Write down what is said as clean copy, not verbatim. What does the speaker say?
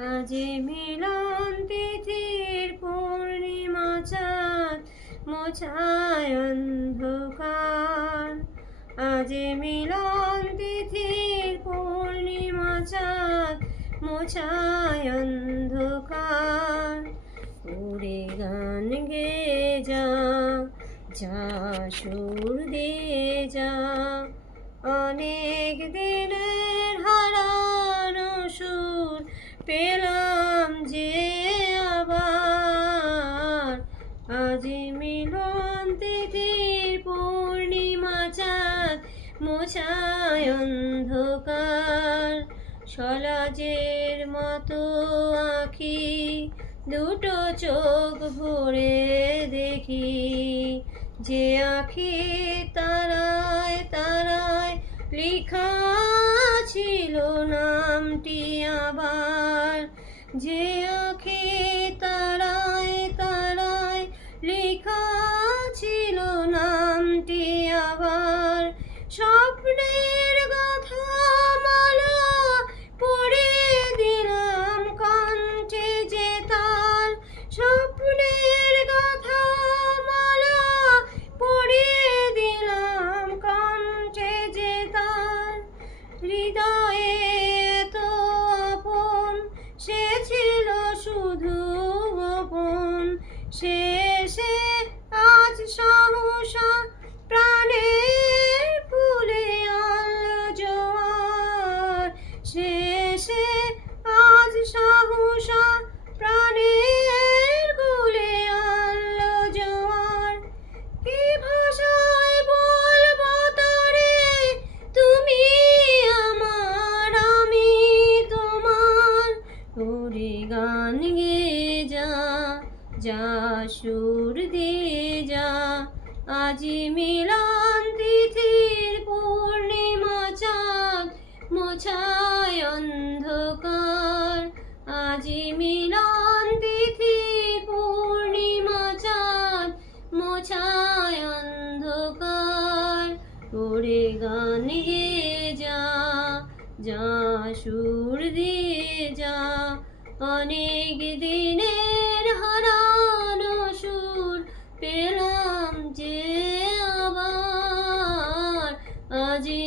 আজি মিলন তিথির পূর্ণিমা চাঁদ মোছায় অন্ধকার। আজি মিলন তিথির পূর্ণিমা চাঁদ মোছায় অন্ধকার। উড়ে গান গেয়ে যা, যা সুর দিয়ে যা, অনেক দিনের হারানো সুর পেলাম যে আবার। আজি মিলন তিথির পূর্ণিমা চাঁদ মোছায় অন্ধকার। সলাজের মতো আঁখি দুটো চোখ ভরে দেখি, যে আঁখি তারায় তারায় লেখা ছিল নামটি আবার। যে আঁখি তারায় তারায় লেখা ছিল নামটি আবার। স্বপ্নের কথা মালা পড়িয়ে দিলাম কণ্ঠে যে তার। স্বপ্নের কথা মালা পড়িয়ে দিলাম কণ্ঠে যে তার। হৃদয়ে এত আপন, সে ছিল শুধু গোপন। শেষে আজ সহসা প্রাণের ফুলে আলো জোয়ার। শেষে আজ সহসা প্রাণের ফুলে আলো জোয়ার। কি ভাষায় বলবো তারে, তুমি আমার আমি তোমার। ওরে গান গেয়ে যা, যা সুর দিয়ে যা, আজি মিলন তিথির পূর্ণিমা চাঁদ মোছায় অন্ধকার। আজি মিলন তিথির পূর্ণিমা চাঁদ মোছায় অন্ধকার। ওরে গান গেয়ে যা, যা সুর দিয়ে যা, অনেক দিনের হারানো সুর পেলাম যে আবার। আজি